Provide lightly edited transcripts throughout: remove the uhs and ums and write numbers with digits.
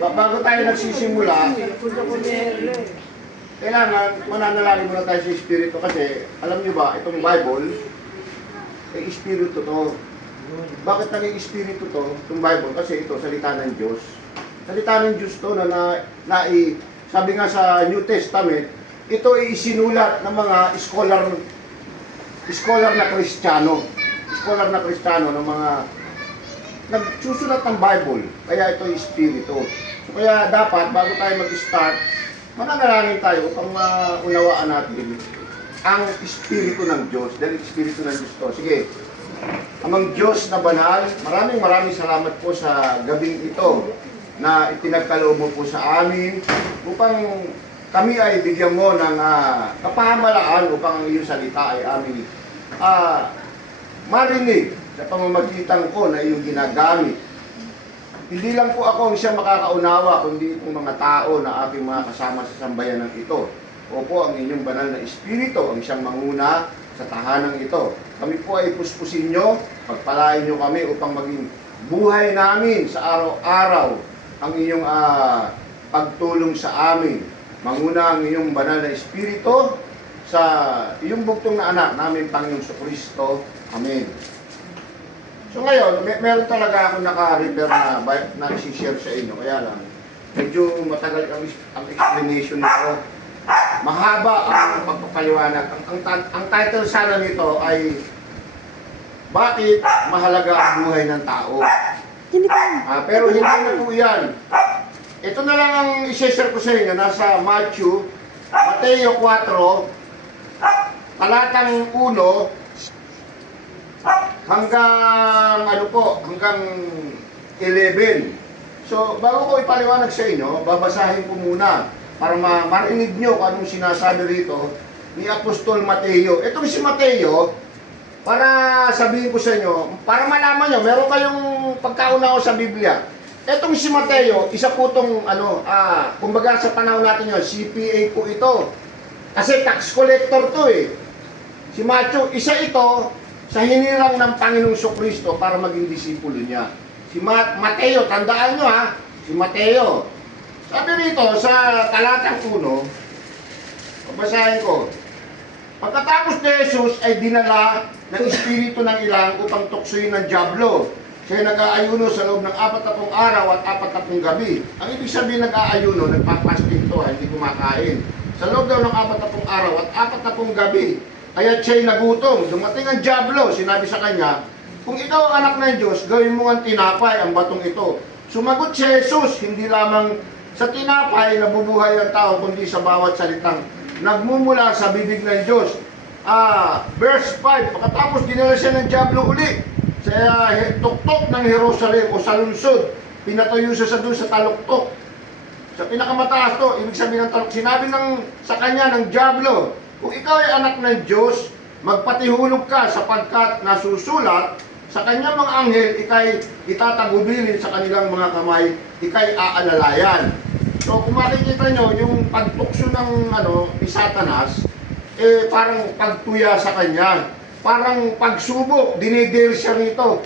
bago tayo nagsisimula, kailangan mananalangin muna tayo sa Espiritu kasi, alam niyo ba, itong Bible, ay Espiritu to. Bakit naging Espiritu to, itong Bible? Kasi ito, salita ng Diyos. Salita ng Diyos to sabi nga sa New Testament, ito ay isinulat ng mga scholar na Kristiyano. Scholar na Kristiyano ng mga nagsusulat ng Bible. Kaya ito ay Espiritu. So, kaya dapat, bago tayo mag-start, mananalangin tayo upang maunawaan natin ang Espiritu ng Diyos. Dahil Espiritu ng Diyos to. Sige. Amang Diyos na banal, maraming salamat po sa gabing ito na itinagkaloob mo po sa amin upang kami ay bigyan mo ng kapahamalaan upang ang iyong salita ay aming marinig sa pamamagitan ko na iyong ginagamit. Hindi lang po ako ang siyang makakaunawa, kundi itong mga tao na aking mga kasama sa sambayanan ito. Opo, ang inyong banal na Espiritu ang siyang manguna sa tahanang ito. Kami po ay puspusin nyo, pagpalain nyo kami upang maging buhay namin sa araw-araw ang iyong pagtulong sa amin. Manguna ang iyong banal na Espiritu sa iyong bugtong na anak namin, Panginoong Kristo. Amen. So ngayon, meron talaga akong naka-refer na isi-share sa inyo. Kaya lang, medyo matagal ang explanation nito. Mahaba ang pagpapaliwanag. Ang title sana nito ay Bakit Mahalaga ang Buhay ng Tao? Pero hindi na po yan. Ito na lang ang isi-share ko sa inyo. Nasa Mateo 4, talatang 1, hanggang 11. So, bago ko ipaliwanag sa inyo, babasahin ko muna para marinig nyo kung anong sinasabi rito ni Apostol Mateo. Itong si Mateo, para sabihin ko sa inyo, para malaman nyo, meron kayong pagkaunawa sa Biblia. Itong si Mateo, isa po itong, kumbaga sa panahon natin yun, CPA po ito. Kasi tax collector to eh. Si Mateo, isa ito sa hinirang ng Panginoong Kristo para maging disipulo niya. Si Mateo, tandaan nyo si Mateo. Sabi rito, sa talatang 1, babasahin ko. Pagkatapos ni Jesus ay dinala ng espiritu ng ilang upang tuksoyin ng dyablo. Siya nag-aayuno sa loob ng 40 araw at 40 gabi. Ang ibig sabihin nag-aayuno, nagpapasting to, hindi kumakain. Sa loob daw ng 40 araw at 40 gabi. Kaya siya'y nagutom. Dumating ang dyablo, sinabi sa kanya, kung ikaw ang anak ng Diyos, gawin mo ang tinapay ang batong ito. Sumagot si Jesus, hindi lamang sa tinapay nabubuhay ang tao, kundi sa bawat salitang nagmumula sa bibig ng Diyos. Verse 5, pagkatapos dinala siya ng dyablo uli sa tuktok ng Jerusalem o sa lungsod, pinatayo siya doon sa taluktok. Sa pinakamataas to, ibig sabihin ng taluktok, sinabi sa kanya ng dyablo, kung ikaw ay anak ng Diyos, magpatihulog ka sapagkat nasusulat sa kanyang mga anghel, ikay itatagubilin sa kanilang mga kamay, ikay aalalayan. So kung makikita nyo, yung pagtukso ng ni Satanas, parang pagtuya sa kanya. Parang pagsubok, dinidir siya rito.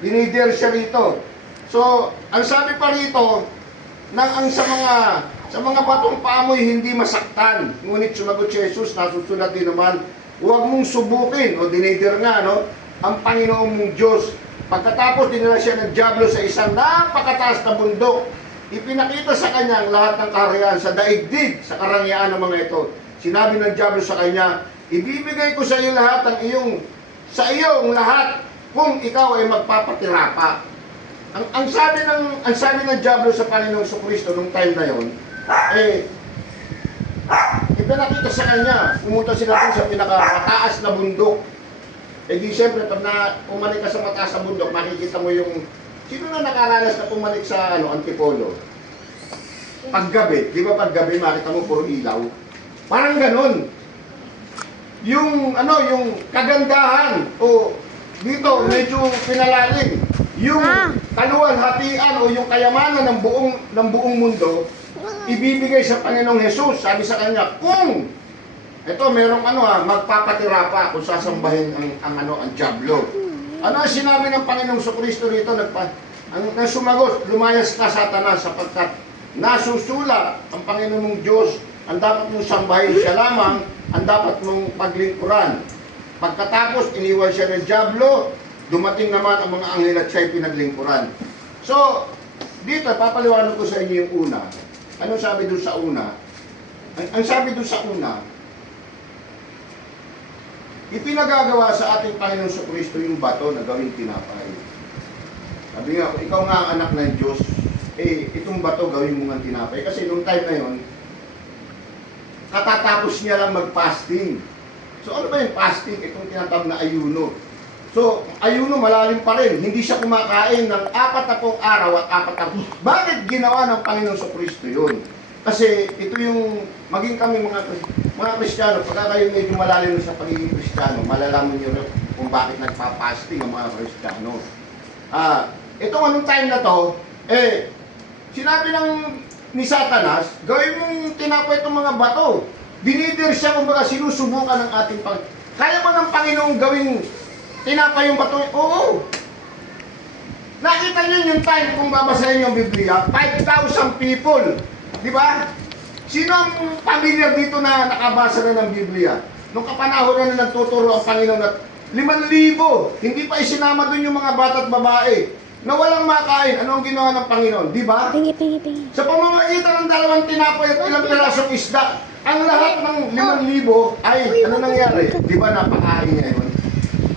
Dinidir siya rito. So, ang sabi pa rito, ang sa mga batong paamoy hindi masaktan. Ngunit sumagot si Jesus, nasusulat din naman, huwag mong subukin, o dinidir nga, ang Panginoong mong Diyos. Pagkatapos dinala siya ng dyablo sa isang napakataas na bundok, ipinakita sa kanya ang lahat ng kaharian sa daigdig, sa karangyaan ng mga ito. Sinabi ng dyablo sa kanya, ibibigay ko sa iyo lahat sa iyong lahat kung ikaw ay magpapatira pa. Ang sabi ng dyablo sa Panginoong Kristo nung time na yon, ipinakita sa kanya, pumunta sila dun sa pinakamataas na bundok. Di siyempre, pag pumanik ka sa mataas na bundok, makikita mo yung, sino na nakaranas na pumanik sa Antipolo? Paggabi, di ba paggabi makita mo puro ilaw? Parang ganon. Yung kagandahan o dito medyo pinalalim. Yung kaluwalhatian o yung kayamanan ng buong mundo ibibigay sa Panginoong Jesus. Sabi sa kanya, kung ito merong magpapatira pa kung sasambahin ang dyablo. Ano ang sinabi ng Panginoong Kristo rito? Ang sumagot, lumayas ka, Satanas, sapagkat nasusulat ang Panginoong Diyos, ang dapat mong sambahin siya lamang, ang dapat mong paglingkuran. Pagkatapos, iniwan siya ng dyablo, dumating naman ang mga anghel at siya'y pinaglingkuran. So, dito, papaliwanag ko sa inyo yung una. Anong sabi doon sa una? Ang sabi doon sa una, ipinagagawa sa ating Panginoon sa Kristo yung bato na gawing tinapay. Sabi nga, ikaw nga ang anak ng Diyos, itong bato gawin mo ng tinapay. Kasi nung time na yun, katatapos niya lang mag-fasting. So ano ba yung fasting? Itong tinatawag na ayuno. So, ayuno malalim pa rin. Hindi siya kumakain ng 40 araw at 40. Bakit ginawa ng Panginoon sa Kristo yun? Kasi ito yung, maging kami mga Kristiyano, pagka kayo medyo malalim sa pagiging Kristiyano, malalaman nyo rin kung bakit nagpa-fasting ang mga Kristiyano. Itong anong time na to, sinabi ni Satanas, gawin mong tinapay itong mga bato. Dinidir siya, kumbaga sinusubukan ng ating Panginoon. Kaya ba ng Panginoong gawing tinapay yung bato? Oo. Nakita niyo yung time kung babasahin yung Biblia, 5,000 people. Di ba? Sino ang pamilyar dito na nakabasa na ng Biblia? Nung kapanahon na nagtuturo ang Panginoon at 5,000, hindi pa isinama doon yung mga bata at babae na walang makain. Ano ang ginawa ng Panginoon? Di ba? Pingi. Sa pamamagitan ng 2 tinapay at ilang pirasong isda, ang lahat ng 5,000 ay ano nangyari? Di ba napakain niya yun?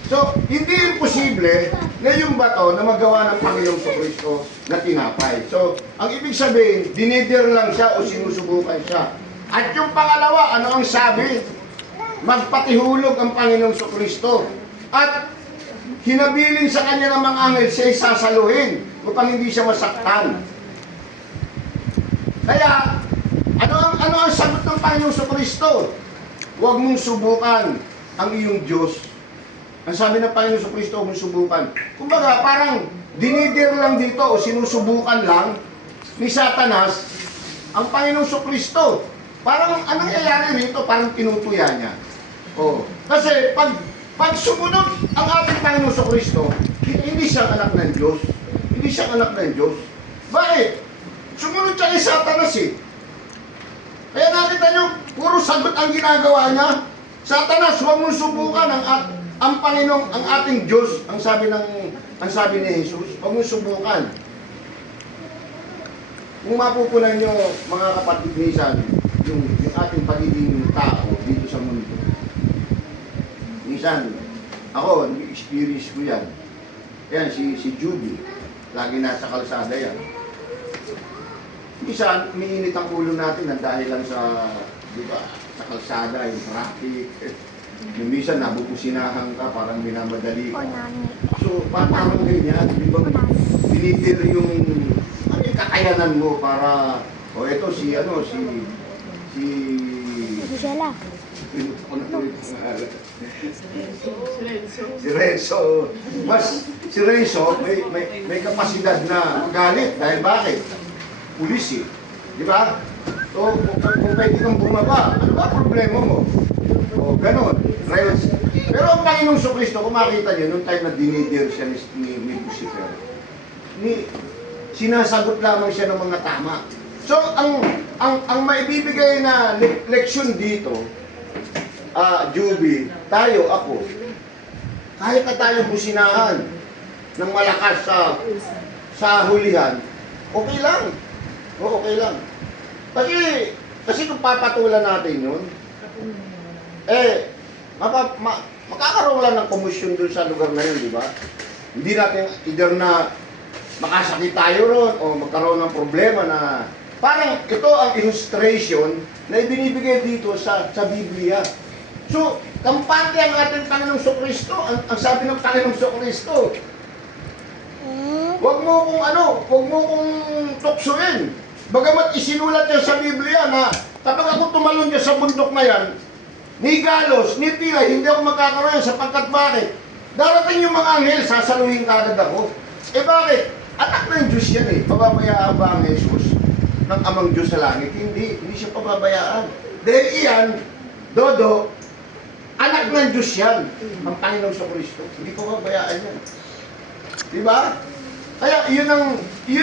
So, hindi imposible na yung bato na magawa ng Panginoong Kristo na tinapay. So, ang ibig sabihin, dinidir lang siya o sinusubukan siya. At yung pangalawa, ano ang sabi? Magpatihulog ang Panginoong Kristo. At hinabilin sa kanya ng mga anghel, siya'y sasaluhin upang hindi siya masaktan. Kaya, ano ang sagot ng Panginoong Kristo? Huwag mong subukan ang iyong Diyos. Ang sabi ng Panginoon sa Kristo, huwag mong subukan. Kumbaga, parang dinidir lang dito o sinusubukan lang ni Satanas ang Panginoon sa Kristo. Parang anong nangyayari rito? Parang tinutuya niya. Kasi pag sumunod ang ating Panginoon sa Kristo, hindi siya anak ng Diyos. Hindi siya anak ng Diyos. Bakit? Sumunod siya kay Satanas eh. Kaya nakita nyo, puro sagot ang ginagawa niya. Satanas, huwag mong subukan ang Panginoon, ang ating Diyos, ang sabi ni Jesus, huwag mong subukan. Kung mapupunan nyo, mga kapatid minsan, yung ating pagiging tao dito sa mundo. Minsan, ako, experience ko yan. Yan, si Judy, lagi nasa kalsada yan. Minsan, umiinit ang ulo natin dahil lang sa, di ba, sa kalsada, yung traffic. Yung minsan, nabupusinahan ka, parang minamadali ka. So, parang ganyan, di ba, binitir yung kakayanan mo para, eto si Gisela. Si Renzo. Si Renzo, may kapasidad na magalit. Dahil bakit? Pulis eh. Di ba? So, kung pwede kang bumaba, ano ba problema mo? Ganon. Pero ang Panginoong Kristo, kung makita niyo, nung time na dinidir siya ni Lucifer, sinasagot lamang siya ng mga tama. So, ang maibibigay na leksyon dito, Juby, tayo, ako, kahit na tayo businahan ng malakas sa hulihan, okay lang. Okay lang. Kasi kung papatulan natin yun, makakaroon lang ng komisyon dun sa lugar na yun, di ba? Hindi natin either na makasakit tayo ron o magkaroon ng problema na parang ito ang illustration na ibinibigay dito sa Biblia. So, kampante ang ating Panginoong Kristo. Ang sabi ng Panginoong Kristo, huwag mo kong tuksoin. Bagamat isinulat niya sa Biblia na kapag ako tumalon niya sa bundok na yan, ni galos, ni pilay, hindi ako magkakaroon sapagkat bakit? Darating yung mga anghel, sasaluhin kagad ako. Bakit? Anak ng Diyos yan eh. Pababayaan ba ang Jesus ng amang Diyos sa langit? Hindi siya pababayaan. Dahil iyan, Dodo, anak ng Diyos yan. Ang Panginoon sa Kristo. Hindi pababayaan yan. Diba? Kaya yun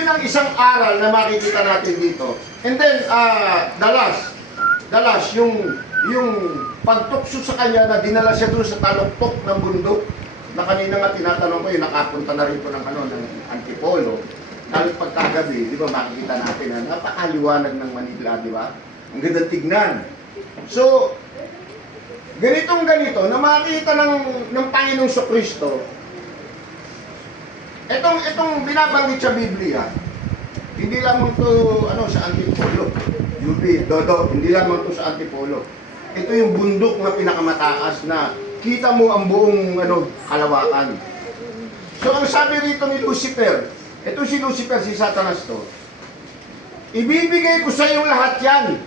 ang isang aral na makikita natin dito. And then, the last, yung pagtukso sa kanya na dinala siya doon sa taluktok ng bundok, na kanina nga tinatanong ko, yung nakapunta na rin po ng Antipolo, lalo't pagkagabi, di ba makikita natin na napakaliwanag ng Manila, di ba? Ang ganda tignan. So, ganito, na makita ng Panginoong Kristo, itong binabanggit sa Biblia, hindi lamang to sa Antipolo. Dodo, hindi lamang to sa Antipolo. Ito yung bundok na pinakamataas na kita mo ang buong kalawakan. So ang sabi rito ni Lucifer, ito si Lucifer, si Satanas to, ibibigay ko sa iyo lahat yan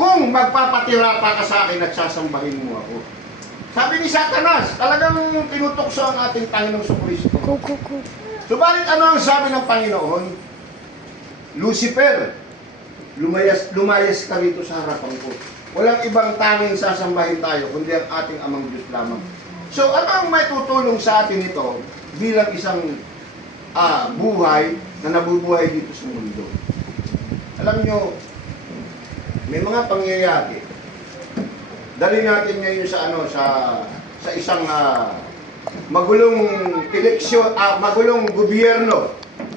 kung magpapatira pa ka sa akin at sasambahin mo ako. Sabi ni Satanas, talagang tinutokso ang ating Panginoong Kristo. Subalit ano ang sabi ng Panginoon? Lucifer, lumayas ka rito sa harapan ko. Walang ibang tanging sasambahin tayo, kundi ang ating amang Diyos lamang. So, ano ang may tutulong sa atin ito bilang isang buhay na nabubuhay dito sa mundo? Alam nyo, may mga pangyayari. Dali natin ngayon sa isang magulong eleksyon, magulong gobyerno.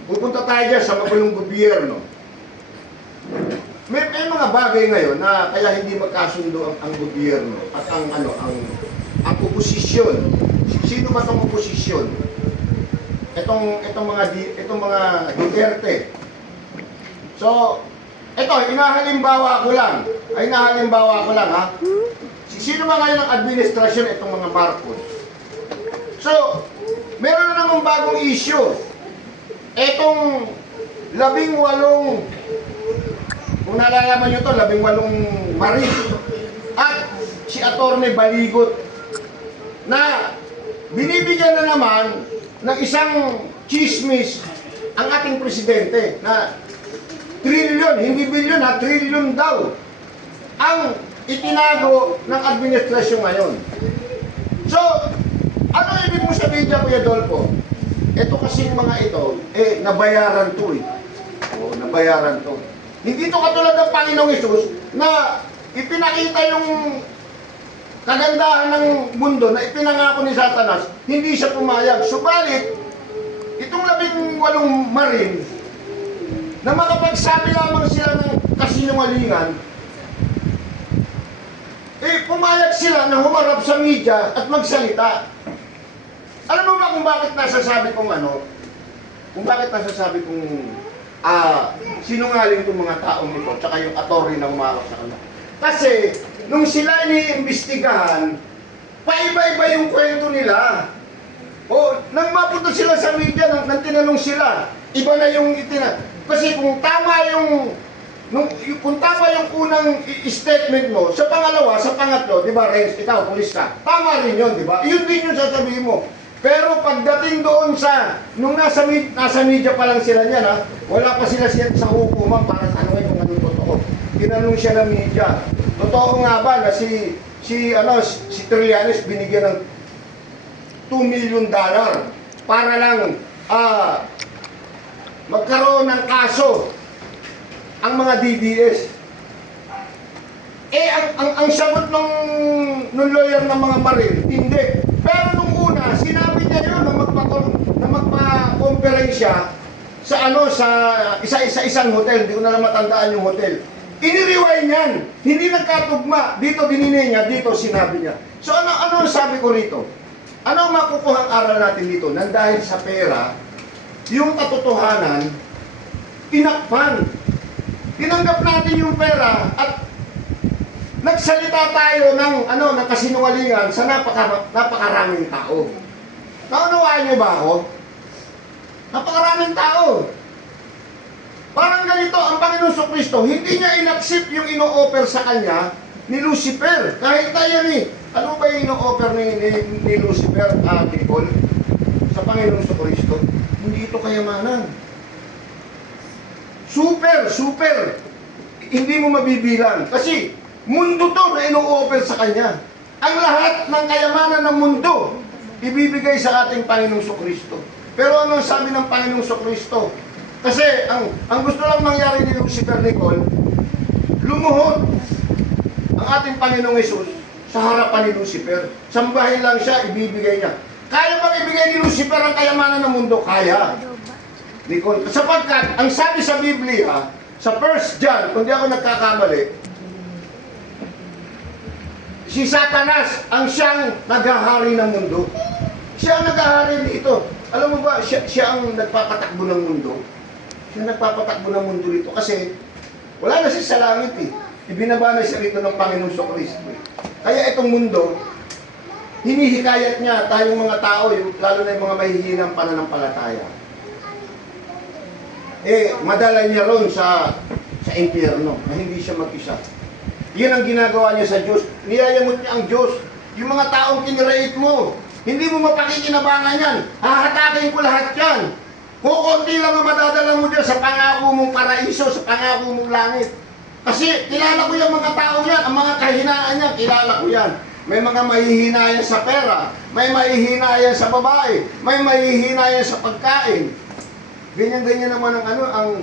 Pupunta tayo dyan sa magulong gobyerno. May mga bagay ngayon na kaya hindi magkasundo ang gobyerno at ang oposisyon. Sino ba tong oposisyon? Itong mga Duterte. So, ito, inahalimbawa ko lang ha. Sino ba ngayon ang administrasyon itong mga Marcos? So, meron na namang bagong issue. Itong 18, kung nalalaman nyo to, 18 marin at si Atty. Baligot na binibigyan na naman ng isang chismis ang ating presidente na trilyon, hindi bilyon ha, trilyon daw ang itinago ng administrasyon ngayon. So, ano ibig mo sabihin dyan, Kuya Dolpo? Ito kasing mga ito, nabayaran to Oo, nabayaran to. Hindi to katulad ng Panginoong Hesus na ipinakita yung kagandahan ng mundo na ipinangako ni Satanas, hindi siya pumayag. Subalit, itong 18 marin na makapagsabi lamang sila ng kasinungalingan, pumayag sila na humarap sa media at magsalita. Alam mo ba kung bakit nasasabi kong sinungaling itong mga taong ito, tsaka yung attorney na umarap sa kanila? Kasi, nung sila iniimbestigahan, paiba-iba yung kwento nila. Nang mapunta sila sa media, nang tinanong sila, iba na yung kasi kung tama yung unang statement mo, sa pangalawa, sa pangatlo, di ba, Renz, ikaw, pulis ka, tama rin yun, di ba? Yun din yung sasabihin mo. Pero pagdating doon nung nasa media pa lang sila niyan, wala pa sila sa hukuman para tanungin kung anong totoo. Tinanong siya ng media, totoo nga ba na si Trillanes binigyan ng $2 million para lang magkaroon ng kaso ang mga DDS. Ang sagot nung lawyer ng mga marin, hindi. Pero nung una, sinabi niya yun na magpa-konferensya sa isang hotel, hindi ko na lang matandaan yung hotel. Iniriway niyan, hindi nagkatugma. Dito dinini niya, dito sinabi niya. So ano ang sabi ko rito? Ano ang makukuhang aral natin dito? Nang dahil sa pera, yung katotohanan, tinakpan. Tinanggap natin yung pera at nagsalita tayo ng kasinungalingan sa napakaraming tao. Naunawaan niyo ba ako? Napakaraming tao. Parang ganito, ang Panginoong Kristo, hindi niya in-accept yung ino-offer sa kanya ni Lucifer. Kahit tayo ano ba yung ino-offer ni Lucifer, people, sa Panginoong Kristo? Hindi ito kayamanan. Super. Hindi mo mabibilang. Kasi, mundo to na ino-offer sa kanya. Ang lahat ng kayamanan ng mundo, ibibigay sa ating Panginoong Kristo. Pero ano ang sabi ng Panginoong Kristo? Kasi ang gusto lang mangyari ni Lucifer, Nicole, lumuhod ang ating Panginoong Hesus sa harapan ni Lucifer. Sambahin lang siya, ibibigay niya. Kaya bang ibigay ni Lucifer ang kayamanan ng mundo? Kaya. Nicole, sapagkat ang sabi sa Biblia, sa 1 John, kung di ako nagkakamali, si Satanas ang siyang naghahari ng mundo. Siya ang naghahari dito. Alam mo ba, siya ang nagpapatakbo ng mundo. Siya nagpapatakbo ng mundo dito kasi wala na siya sa langit eh. Ibinaba na siya rito ng Panginoong Kristo. Kaya itong mundo, hinihikayat niya tayong mga tao, lalo na yung mga mahihinang pananampalataya. Madala niya ron sa impyerno na hindi siya mag-isa. Yan ang ginagawa niya sa Diyos. Niyayamot niya ang Diyos. Yung mga taong kinirait mo, hindi mo mapakikinabangan yan. Hahatakin ko lahat yan. Kukunti lang ang madadala mo dyan sa pangako mong paraiso, sa pangako mong langit. Kasi kilala ko yung mga tao yan, ang mga kahinaan niya, kilala ko yan. May mga mahihinayan sa pera, may mahihinayan sa babae, may mahihinayan sa pagkain. Ganyan-ganyan naman ang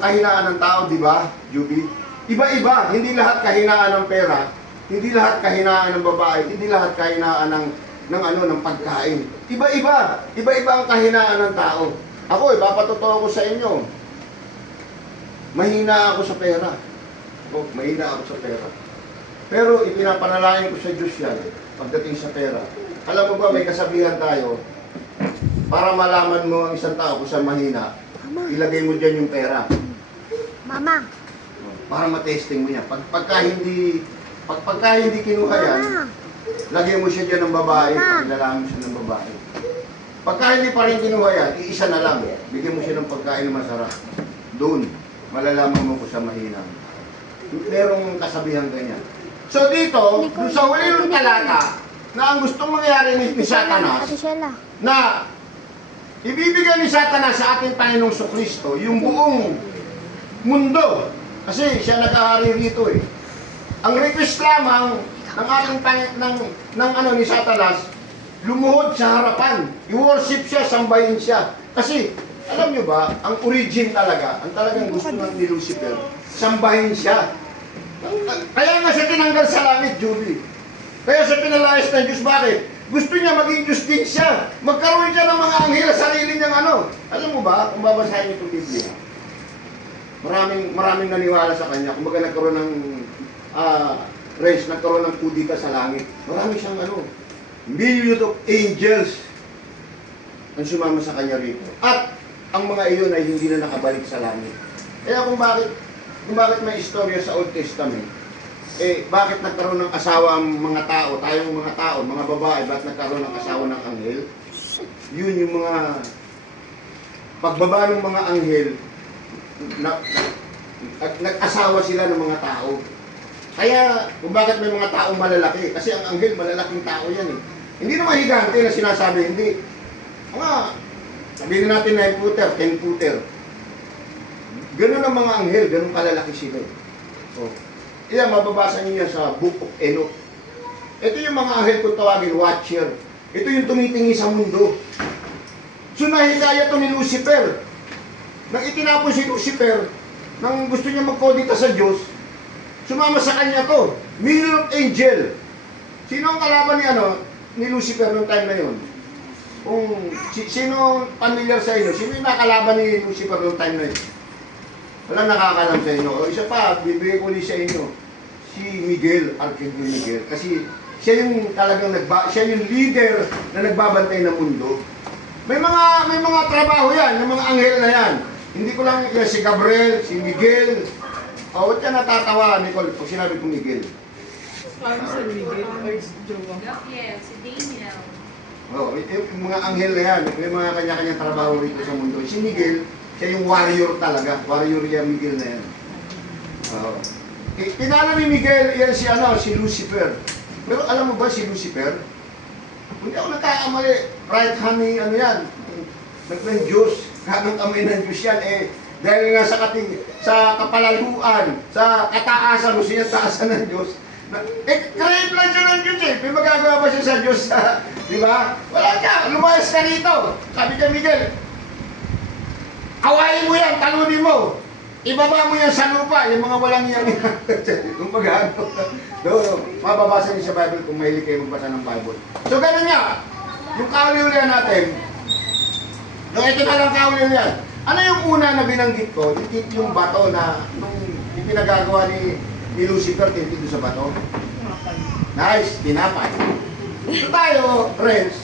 kahinaan ng tao, di ba, Juby? Iba-iba, hindi lahat kahinaan ng pera, hindi lahat kahinaan ng babae, hindi lahat kahinaan ng pagkain. Iba-iba, iba-iba ang kahinaan ng tao. Ako, papatotoo ko sa inyo. Mahina ako sa pera. Mahina ako sa pera. Pero ipinapanalangin ko sa Diyos yan pagdating sa pera. Alam mo ba, may kasabihan tayo, para malaman mo ang isang tao kung saan mahina, ilagay mo dyan yung pera. Mama. Para matesting mo yan. Pagka hindi kinuha yan, lagay mo siya dyan ng babae, paglalangin mo siya ng babae. Pagka hindi pa rin kinuha yan, iisa na lang. Bigyan mo siya ng pagkain na masarap. Doon, malalaman mo kung saan mahina. Merong kasabihan ganyan. So dito, sa huli ng talata, na ang gustong mangyari ni Satanas, na ibibigay ni Satanas sa ating Panginoong Kristo yung buong mundo. Kasi siya nag-ahari rito eh. Ang request lamang ng ating ni Satanas, lumuhod sa harapan. I-worship siya, sambahin siya. Kasi, alam nyo ba, ang origin talaga, ang talagang gusto ni Lucifer, sambahin siya. Kaya nga siya tinanggal sa langit, Julie. Kaya siya pinalayas ng Diyos. Bakit? Gusto niya maging Diyos din siya. Magkaroon siya ng mga anghel sa sarili niyang ano. Alam mo ba, kung babasahin niyo itong Biblia, maraming naniwala sa kanya. Kung baga nagkaroon ng race, nagkaroon ng kudita sa langit. Marami siyang million of angels ang sumama sa kanya rito. At ang mga iyon ay hindi na nakabalik sa langit. Kaya kung bakit may istorya sa Old Testament, bakit nagkaroon ng asawa ang mga tao, tayong mga tao, mga babae, bakit nagkaroon ng asawa ng anghel? Yun yung mga pagbaba ng mga anghel, nag-asawa sila ng mga tao. Kaya, kung bakit may mga taong malalaki, kasi ang anghel, malalaking tao yan eh. Hindi naman higante na sinasabi, hindi. Sabihin natin 9-footer, 10-footer. Ganun ang mga anghel, ganun kalalaki sila. Iyan, mababasa niyo yan sa Book of Enoch. Ito yung mga anghel kung tawagin, watcher. Ito yung tumitingin sa mundo. So nahikaya ito ni Lucifer. Nang itinapon si Lucifer, nang gusto niya magkodita sa Diyos, sumama sa kanya to, million of angel. Sino ang kalaban ni Lucifer noong time na yun? Sino familiar sa inyo? Sino yung nakalaban ni Lucifer noong time na yun? Walang nakakalam sa inyo. O isa pa, bibigay ko ulit sa inyo. Si Miguel, Archangel Miguel. Kasi siya yung talagang siya yung leader na nagbabantay ng mundo. May mga trabaho yan, yung mga anghel na yan. Hindi ko lang yan, si Gabriel, si Miguel. Huwag ka natatawa, Nicole, pag sinabi ko Miguel. Si Miguel or si Jowa? Gabriel, si Daniel. Yung mga anghel na yan, may mga kanya-kanyang trabaho rito sa mundo. Si Miguel, siya yung warrior talaga. Warrior yan, Miguel na yan. Kinala ni Miguel, yan si Lucifer. Pero alam mo ba si Lucifer? Hindi ako nagkakamali. Right hand ni yan. Ng Diyos. Kanang kamay ng Diyos yan. Dahil nga sa kapalaluan, sa kataasan o sinataasan ng Diyos, Create lang siya ng Diyos eh. May magagawa ba siya sa Diyos? Di ba? Wala siya. Lumayas ka rito. Sabi ka, Miguel, awayin mo yan, talunin mo. Ibaba mo yan sa lupa, yung mga walang yan. Kumbaga, mababasa niyo sa Bible kung mahilig kayo magbasa ng Bible. So, ganun nga. Yung kauli-ulian natin, ito na lang kauli-ulian. Ano yung una na binanggit ko? Yung bato na, yung pinagagawa ni Lucifer, tinitid sa bato. Nice, tinapay. So tayo, friends,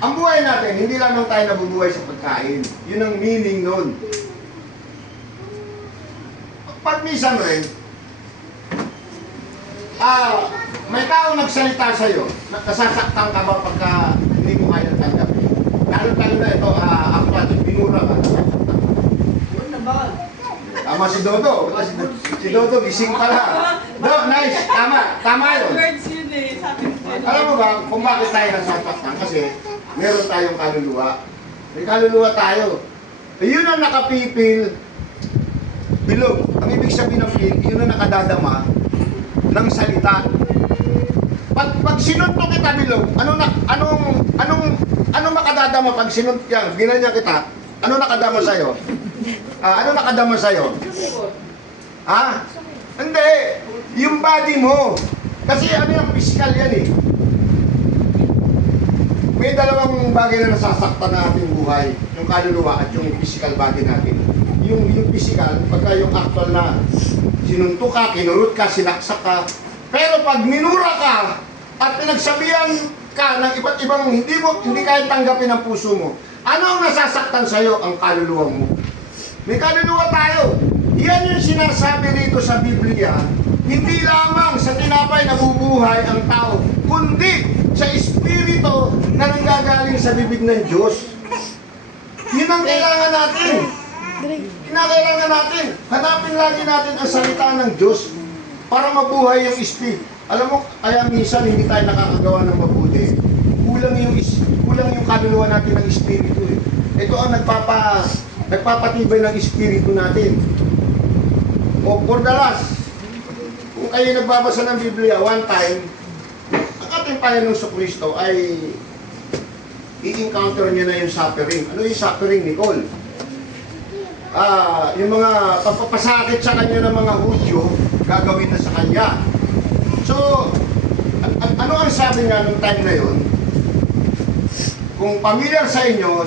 ang buhay natin, hindi lang tayo nabubuhay sa pagkain. Yun ang meaning nun. Pag minsan rin, may tao nagsalita sa'yo, nasasaktan ka ba pagka hindi mo kaya tanggapin? Lalo na ito, actually, binura ka, nasasaktan ka. Tama si Dodo. Si Dodo, gising pala. Nice, tama yun. Words yun eh, sabi ko sa'yo. Alam mo ba, kung bakit tayo nasasaktan? Kasi meron tayong kaluluwa. May kaluluwa tayo. Yun ang nakapipil, bilog. Ang ibig sabihin ng pil, yun ang nakadadama ng salita. Pag sinuntok kita bilog, anong makadadama pag sinuntok yan? Ginanyan kita, ano nakadama sa'yo? Ano nakadama sa'yo? Ha? Hindi. Yung body mo. Kasi ano yung physical yan eh. May dalawang bagay na nasasaktan na ating buhay. Yung kaluluwa at yung physical body natin. Yung physical, pagka yung actual na sinuntok ka, kinurot ka, sinaksak ka. Pero pag minura ka at pinagsabihan ka ng iba't ibang hindi kaya tanggapin ng puso mo, ano ang nasasaktan sa'yo? Ang kaluluwa mo. May kaluluwa tayo. Yan yung sinasabi dito sa Biblia. Hindi lamang sa tinapay nabubuhay ang tao, kundi sa espiritu na nanggagaling sa bibig ng Diyos. Yun ang kailangan natin. Kinakailangan natin. Hanapin lagi natin ang salita ng Diyos para mabuhay yung espiritu. Alam mo, kaya minsan hindi tayo nakakagawa ng mabuti. Kulang yung kaluluwa natin ng espiritu eh. Ito ang nagpapatibay ng espiritu natin. O for the last, kung kayo nagbabasa ng Biblia, one time, ang ating Panginoong Kristo ay i-encounter niya na yung suffering. Ano yung suffering, Nicole? Yung mga pagpapasakit sa kanya ng mga Hudyo, gagawin na sa kanya. So, ano ang sabi nga nung time na yun? Kung familiar sa inyo,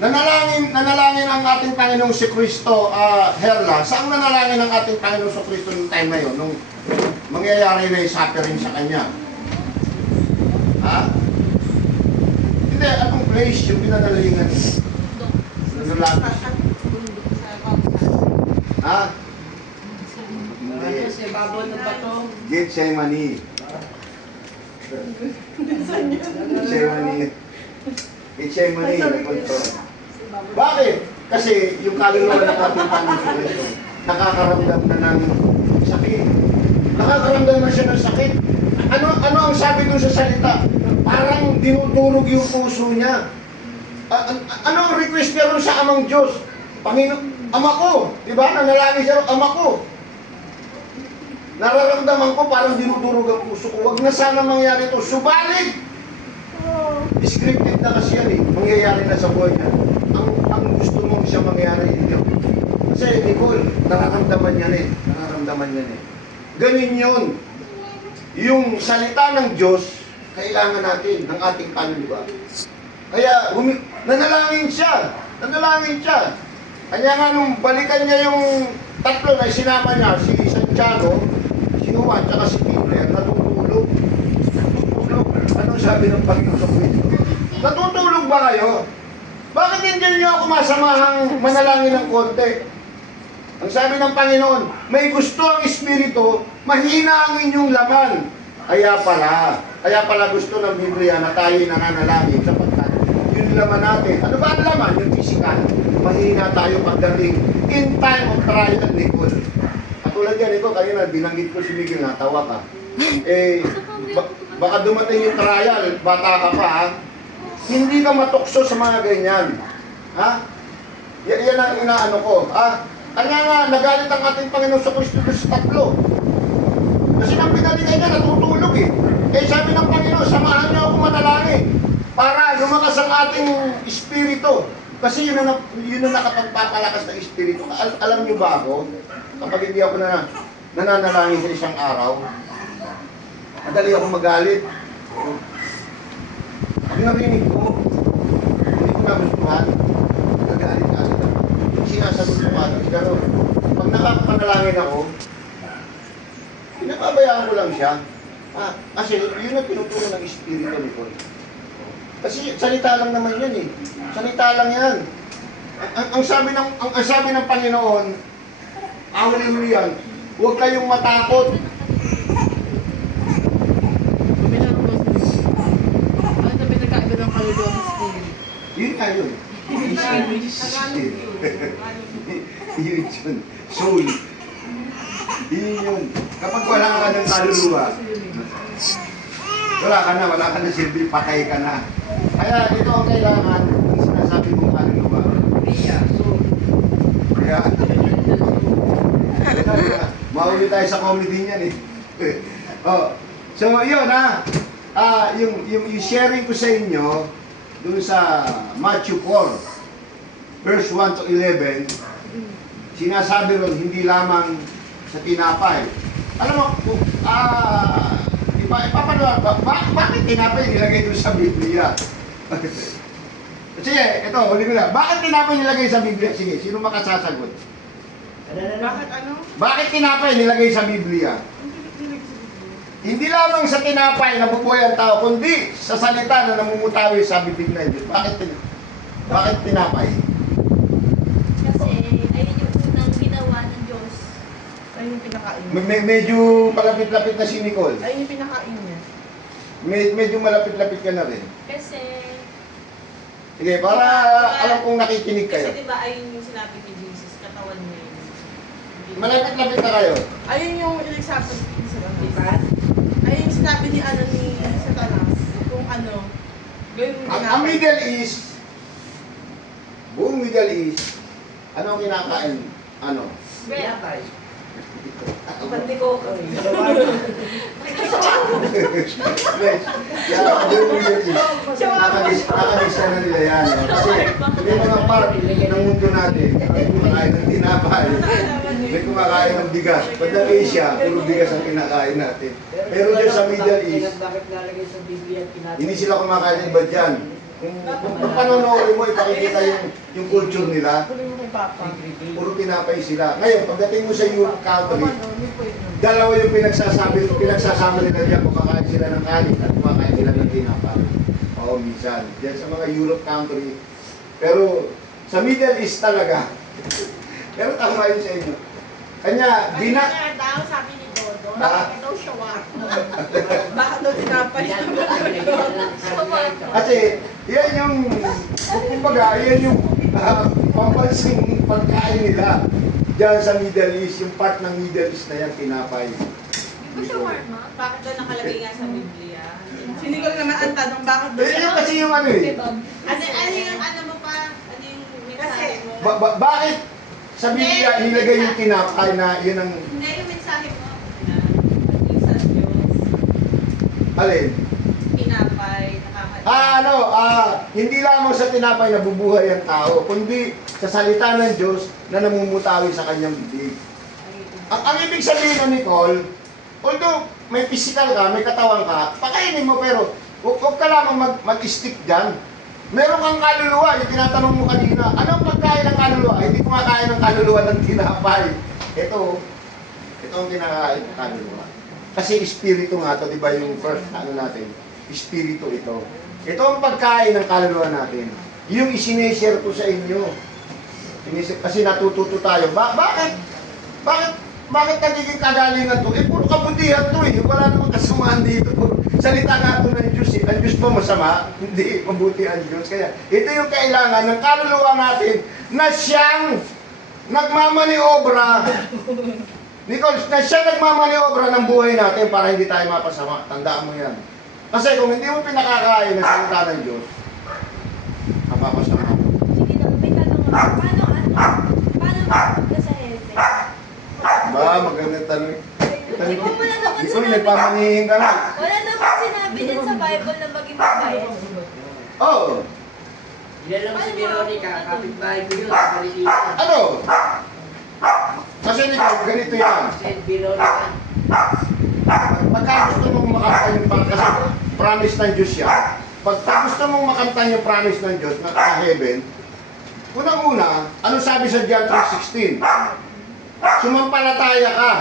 nanalangin ang ating Panginoong si Kristo, Herla. Saan nanalangin ang ating Panginoong si Kristo nung time na yun? Nung mangyayari na yung suffering sa kanya. Ha? Hindi, anong place yung pinanalingan? Ano lang? Ha? Ano siya, babon ng bato? Gethsemane. Gethsemane. Bakit? Kasi yung kaluluwa ng ating Panginoon sa Kristo, nakakaramdam na ng sakit. Nakakaramdam na siya ng sakit. Ano ang sabi doon sa salita? Parang dinudurog yung puso niya. Ano ang request niya doon sa amang Diyos? Panginoon, Ama ko, di ba? Nanalangin siya, Ama ko. Nararamdaman ko parang dinudurog ang puso ko. Huwag na sana mangyari ito. Subalit! Scripted na kasi yan eh. Mangyayari na sa buhay niya. Ang gusto mong siya mangyari hindi. Kasi Nicole, nararamdaman niya eh. Nararamdaman niya eh. Ganun yun. Yung salita ng Diyos, kailangan natin ng ating kaluluwa. Kaya nanalangin siya. Nanalangin siya. Kanya nga nung balikan niya yung tatlo na sinama niya, si Santiago, si Juan, at si Peter, natutulog. Natutulog. Anong sabi ng Panginoon sa Kristo? Natutulog ba kayo? Bakit hindi niyo ako masamahang manalangin ng konti? Ang sabi ng Panginoon, may gusto ang Espiritu, mahina ang inyong laman. Kaya pala gusto ng Biblia na tayo nananalangin sapagkat yung laman natin. Ano ba ang laman? Yung physical. Mahina tayo pagdating in time of trial, Nicole. Katulad yan, Nicole, kanina binanggit ko si Miguel, natawa ka. Baka dumating yung trial, bata ka pa, ha? Hindi ka matukso sa mga ganyan. Ha? Yan ang inaano ko. Ha? Kanya nga, nagalit ang ating Panginoon sa Kristo sa tatlo. Kasi nang pinaligay ka, natutulog eh. Eh sabi ng Panginoon, samahan niyo ako manalangin para lumakas ang ating espiritu. Kasi yun ang nakapagpapalakas ng espiritu. Alam niyo ba ako, kapag hindi ako nananalangin sa isang araw, madali ako magalit. Ang narinig ko, hindi ko nagustuhan, nagalit agad ako. Sinasagot ko agad, pero pag nakapanalangin ako, pinapabayaan ko lang siya. Kasi yun ang tinuturo ng espiritu ni Paul. Kasi salita lang naman yan eh. Salita lang yan. Ang sabi ng Panginoon, huli-huli yan, huwag kayong matakot. Yun nga yun. Yun yun. Soul. Yun yun. Kapag wala ka ng kaluluwa, wala ka na silbi, patay ka na. Kaya ito ang kailangan, ang sinasabi mong kaluluwa. Kaya, mauli tayo sa comedy niyan eh. Oh. So yun yung sharing ko sa inyo, dun sa Matthew 4, verse 1 to 11, sinasabi ron, hindi lamang sa tinapay. Alam mo, bakit tinapay nilagay doon sa Biblia? Sige, ito, huli ko na. Bakit tinapay nilagay sa Biblia? Sige, sino makasasagot? Bakit ano? Bakit tinapay nilagay sa Biblia? Hindi lamang sa tinapay na bubuhay ang tao, kundi sa salita na namumutawi sa bibig ng Diyos. Bakit tinapay? Kasi ayun yung unang ginawa ng Diyos. Ayun yung pinakain niya. Medyo malapit-lapit na si Nicole. Ayun yung pinakain niya. Medyo malapit-lapit ka na rin. Kasi, Sige, para alam kong nakikinig kayo. Kasi diba ayun yung sinabi ni Jesus, katawan niya yun. Malapit-lapit na kayo. Ayun yung inexample sa Satanas. Ayun yung sinabi ni Satanas. Kung ano, gawin mo Ang Middle East, buong Middle East, ano ang kinakain? Ano? bread. Pati ko. Nakagisa na nila yan. Kasi may mga part ng mundo natin, may kumakain ng tinapay, may kumakain ng bigas. Pag ng Asia, puro bigas ang kinakain natin. Pero dyan sa Middle East, hindi sila kumakain ng iba dyan. Kung panonoodin mo, ipakikita yung culture nila, puro tinapay sila. Ngayon, pagdating mo sa Europe country, dalawa yung pinagsasama nila diyan, kumakain sila ng kanin at kumakain sila ng tinapay. Oo, minsan. Diyan sa mga Europe country. Pero sa Middle East talaga. Pero tama yun sa inyo. Kanya, daw, sabi ni Dodo, bakit daw shawarma. Bakit daw tinapay? kasi, yan yung, kumbaga, yan yung pambansing pagkain nila. Diyan sa Middle East, yung part ng Middle East na yan, tinapay. Yung shawarma? Bakit daw nakalagay nga sa Biblia? Sinigaw naman ang tanong, bakit daw Yun kasi yung ano eh. Ano yung ano mo pa? Ano yung mensahe mo? Bakit sa Biblia nilagay yung tinapay na yun ang Hindi yung mensahe mo. Na yung sa Diyos, alin? pinapay, Hindi lamang sa tinapay nabubuhay ang tao, kundi sa salita ng Diyos na namumutawi sa kanyang bibig. Ang ibig sabihin ng Nicole, although may physical ka, may katawan ka, pakainin mo pero huwag ka lamang mag-stick dyan. Meron kang kaluluwa, yung tinatanong mo kanina, ano ang pagkain ng kaluluwa? Hindi kumakain ng kaluluwa ng tinapay. Ito ang kinakain ng kaluluwa. Kasi espiritu nga to, di ba yung first natin, espiritu ito. Ito ang pagkain ng kaluluwa natin. Yung isineshare ko sa inyo. Kasi natututo tayo. Bakit nagiging kagalingan to? Puro kabutihan to eh. Wala namang kasamaan dito. Salita nga ito ng Diyos eh. Ang Diyos ba masama? Hindi. Mabuti ang Diyos. Kaya ito yung kailangan ng kaluluwa natin na siyang nagmamaniobra. Nicole, na siya nagmamaniobra ng buhay natin para hindi tayo mapasama. Tandaan mo yan. Kasi kung hindi mo pinakakain ng salita ng Diyos, mapapasama mo. Sige lang, may tanong ako. Paano mapunta sa heaven? Ba, magandang tanong. Di ba wala naman Nicole, sinabi? nagpamanihin ka na. Wala naman sinabi din sa Bible na maging mabait. Oh, Yan lang si Veronica, kapitbahay ko yun, Marikina. ano? Kasi Nicole, ganito yan. Saint Veronica. Pagka gusto mong makanta yung kasi promise ng Diyos yan, pagka gusto mong makanta yung promise ng Diyos na sa heaven, unang-una, ano sabi sa John 3:16? Sumampalataya ka.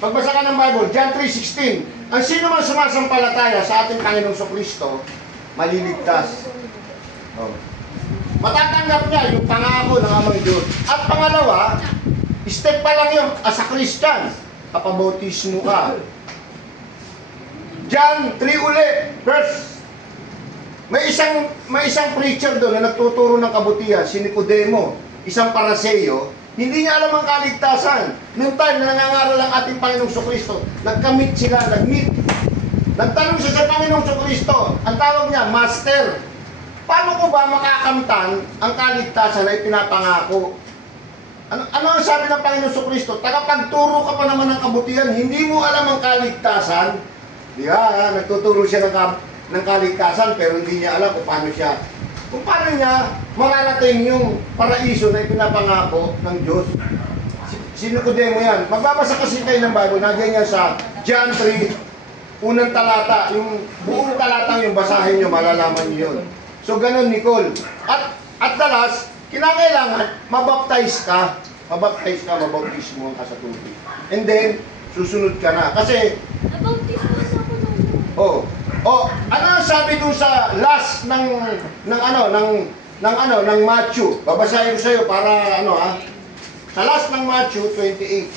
Pagbasa ka ng Bible, John 3:16, ang sino man sumasampalataya sa ating Panginoong Kristo, maliligtas. Oh. Matatanggap niya yung pangako ng Amang Diyos. At pangalawa, step pa lang yun, as a Christian, kapabautismo ka. John 3 ulit, verse. May isang preacher doon na nagtuturo ng kabutihan, si Nicodemo, isang Paraseyo, hindi niya alam ang kaligtasan. Noong time na nangangaral ang ating Panginoong Kristo, nagkamit sila, nagmeet. Nagtanong siya sa Panginoong Kristo, ang tawag niya, Master, paano ko ba makakamtan ang kaligtasan na ipinapangako? Ano ang sabi ng Panginoong Kristo? Tagapagturo ka pa naman ng kabutihan, hindi mo alam ang kaligtasan. Di ba? Nagtuturo siya ng kaligtasan pero hindi niya alam kung paano niya mararating yung paraiso na ipinapangako ng Diyos. Si Nicodemo yan. Magbabasa kasi kayo ng Bible, nandiyan yan sa John 3, unang talata, yung buong talatang yung basahin nyo, malalaman nyo yun. So ganun, Nicole. At dalas, kinakailangan, mabaptize ka, mabaptismo ka sa tubig. And then, susunod ka na. Kasi, Nabautismo na ako nung ano ang sabi dun sa last ng Matthew? Babasahin ko sa iyo para sa last ng Matthew 28.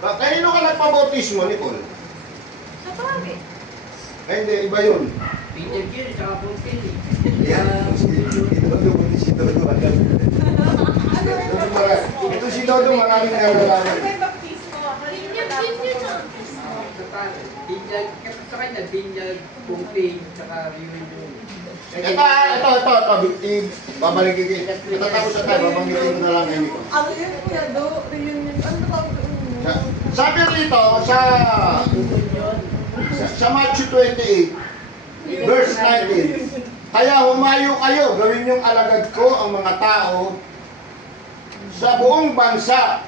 Kanino ka nagpabautismo, Nicole? Sa bagay. Hindi, iba yun. Peter Gil, tsaka Pontil. Ito si Dodo, maraming nalalaman. May baptismo. Binyag, sa kanya, binyag, pumping, tsaka reunion. Ito, babalik kita. Tatapos na tayo, babanggitin ko na lang ngayon ko. Ano yun, kuya? Reunion. Ano tawag doon? Sabi rito, sa Matthew 28, verse 19, kaya humayo kayo, gawin niyong alagad ko ang mga tao sa buong bansa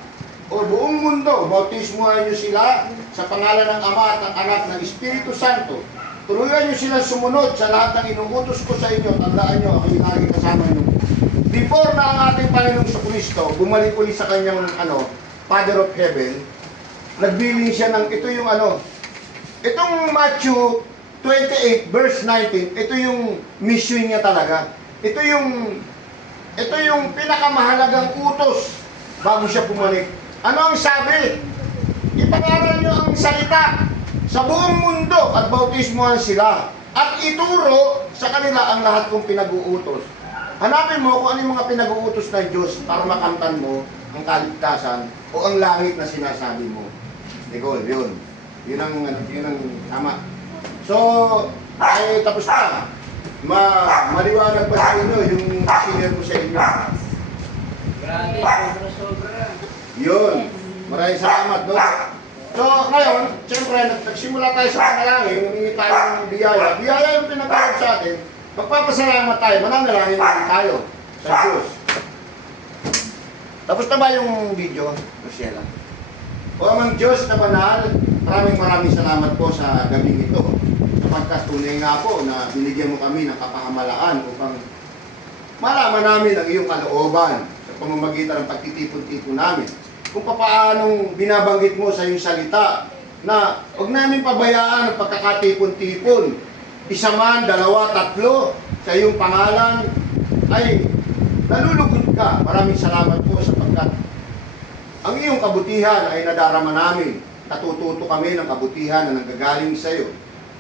o buong mundo. Bautismuhan niyo sila sa pangalan ng Ama at ng Anak ng Espiritu Santo. Turuan niyo sila sumunod sa lahat ng inuutos ko sa inyo. Tandaan niyo, ako yung lagi kasama niyo. Before na ang ating Panginoong Kristo bumalik uli sa kanyang Father of Heaven, nagbiling siya ng itong Matthew 28 verse 19, ito yung mission niya talaga. Ito yung pinakamahalagang utos bago siya bumalik. Ano ang sabi? Ipag-aral niyo ang salita sa buong mundo at bautismuhan sila at ituro sa kanila ang lahat kong pinag-uutos. Hanapin mo kung ano yung mga pinag-uutos ng Diyos para makamtan mo ang kaligtasan o ang langit na sinasabi mo. Nicole, yun. Yun ang tama. So, ay tapos na. Maliwanag pa sa inyo yung senior ko sa inyo. Grabe, sobra-sobra. Yun. Maraming salamat, no? So, ngayon, siyempre, nagsimula tayo sa panalangin, humingi tayo ng biyaya. Biyaya yung pinagkawag sa atin. Magpapasalamat tayo, mananalangin tayo sa Diyos. Tapos na ba yung video, Luciela? O amang Diyos na banal, maraming salamat po sa gabing ito. Sapagkat tunay nga po na binigyan mo kami ng kapahamalaan upang malaman namin ang iyong kalooban sa pamamagitan ng pagtitipon-tipon namin. Kung paanong binabanggit mo sa iyong salita na huwag namin pabayaan ang pagkakatipon-tipon. Isa man, dalawa, tatlo sa iyong pangalan ay nalulugod ka. Maraming salamat po sapagkat ang iyong kabutihan ay nadarama namin. Natututo kami ng kabutihan na nanggagaling sa iyo.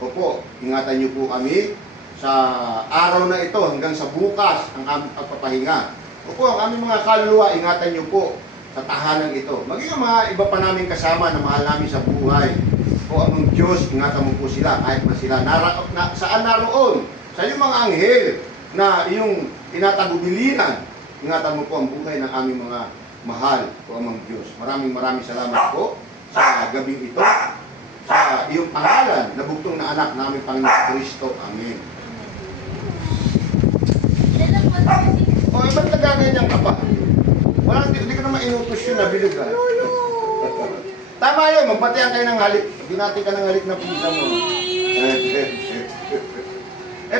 Opo, ingatan niyo po kami sa araw na ito hanggang sa bukas ang aming pagpapahinga. Opo, ang aming mga kaluluwa, ingatan niyo po sa tahanan ito. Maging ang mga iba pa namin kasama na mahal namin sa buhay. O ang Diyos, ingatan mo po sila kahit man sila saan naroon. Sa iyong mga anghel na iyong tinatagubilinan, ingatan mo po ang buhay ng aming mga mahal ko amang Diyos. Maraming salamat po sa gabing ito, sa iyong pangalan na bugtong na anak namin Panginoon Kristo. Amen. Ilan lang po kasi. O, ba't nagaganyan ka pa? Wala, di ko naman inutos yun na bilog, ha? Tama yun, magbatihan kayo ng halik. Binati ka ng halik na pizza mo.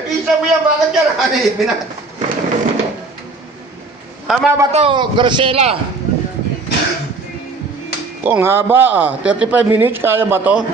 Pizza mo yan, bakit yan? Binati. Tama ba to, Grosela? Kung haba 35 minutes, kaya ba to?